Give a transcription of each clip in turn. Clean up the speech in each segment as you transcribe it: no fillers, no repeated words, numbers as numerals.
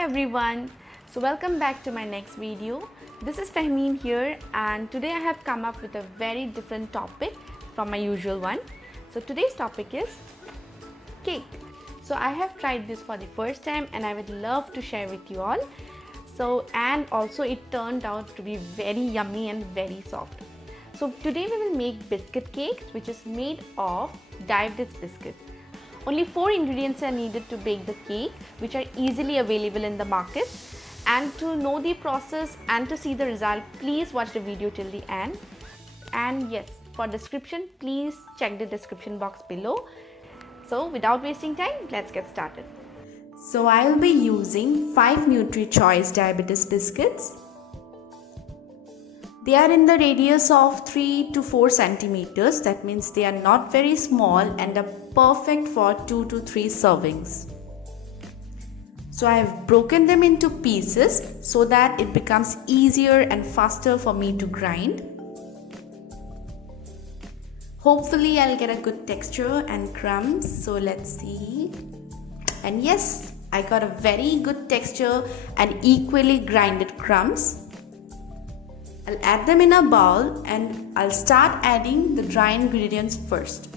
everyone, so welcome back to my next video. This is Fahmeen here, and today I have come up with a very different topic from my usual one. So today's topic is cake. So I have tried this for the first time and I would love to share with you all. And also it turned out to be very yummy and very soft. So today we will make biscuit cakes, which is made of diabetes biscuit. Only 4 ingredients are needed to bake the cake, which are easily available in the market. And to know the process and to see the result, please watch the video till the end. And yes, for description, please check the description box below. So without wasting time, let's get started. So I'll be using 5 Nutrichoice Diabetes Biscuits. They are in the radius of 3 to 4 centimeters. That means they are not very small and are perfect for 2 to 3 servings. So I have broken them into pieces so that it becomes easier and faster for me to grind. Hopefully I'll get a good texture and crumbs. So let's see. And yes, I got a very good texture and equally grinded crumbs. I'll add them in a bowl and I'll start adding the dry ingredients first.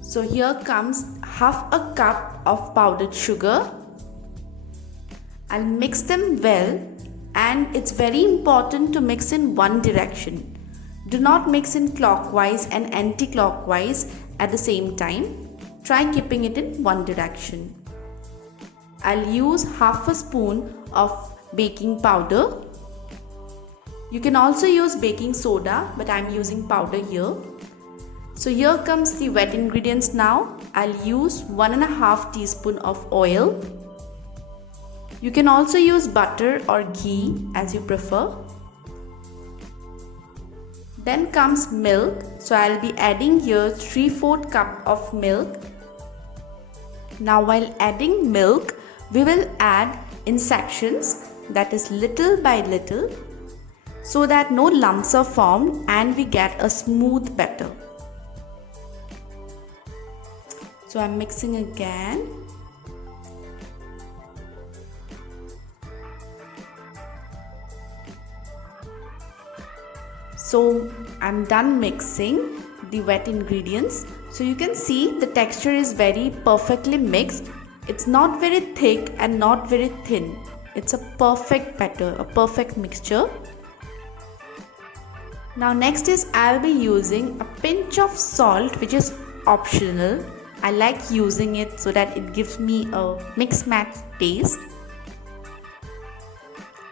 So here comes half a cup of powdered sugar. I'll mix them well, and it's very important to mix in one direction. Do not mix in clockwise and anti-clockwise at the same time. Try keeping it in one direction. I'll use half a spoon of baking powder. You can also use baking soda, but I'm using powder here. So here comes the wet ingredients now. I'll use 1.5 teaspoon of oil. You can also use butter or ghee as you prefer. Then comes milk. So I'll be adding here 3/4 cup of milk. Now while adding milk, we will add in sections, that is little by little, so that no lumps are formed and we get a smooth batter. So I'm mixing again. So I'm done mixing the wet ingredients. So you can see the texture is very perfectly mixed. It's not very thick and not very thin. It's a perfect batter, a perfect mixture. Now next is I'll be using a pinch of salt, which is optional. I like using it so that it gives me a mix match taste.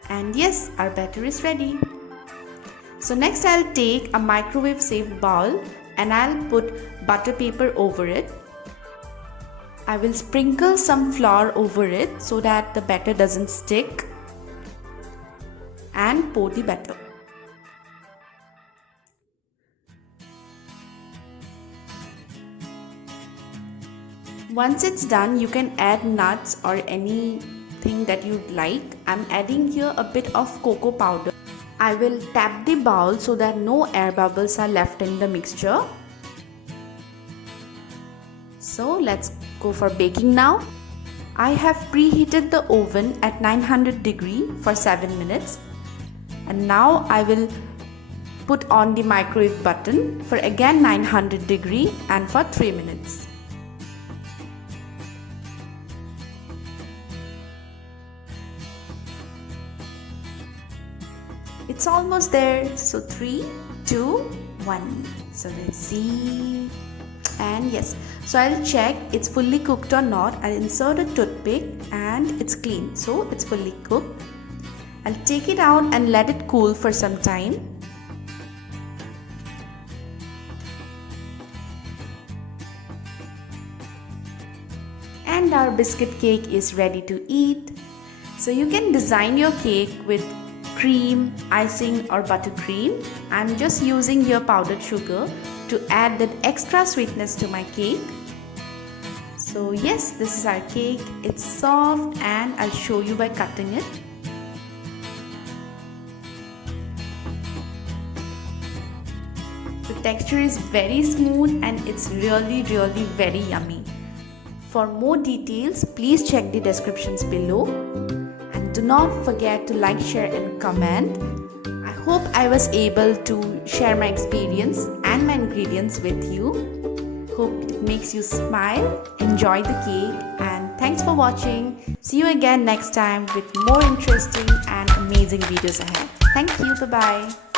And yes, our batter is ready. So next I'll take a microwave safe bowl and I'll put butter paper over it. I will sprinkle some flour over it so that the batter doesn't stick, and pour the batter. Once it's done, you can add nuts or anything that you'd like. I'm adding here a bit of cocoa powder. I will tap the bowl so that no air bubbles are left in the mixture. So let's go for baking now. I have preheated the oven at 900 degree for 7 minutes. And now I will put on the microwave button for again 900 degree and for 3 minutes. It's almost there. So 3, 2, 1. So let's see. And yes, so I'll check it's fully cooked or not. I'll insert a toothpick and it's clean. So it's fully cooked. I'll take it out and let it cool for some time. And our biscuit cake is ready to eat. So you can design your cake with cream, icing or buttercream. I'm just using here powdered sugar to add that extra sweetness to my cake. So yes, this is our cake. It's soft and I'll show you by cutting it. The texture is very smooth and it's really very yummy. For more details, please check the descriptions below. And do not forget to like, share and comment. I hope I was able to share my experience and my ingredients with you. Hope it makes you smile, enjoy the cake, and thanks for watching. See you again next time with more interesting and amazing videos ahead. Thank you. Bye-bye.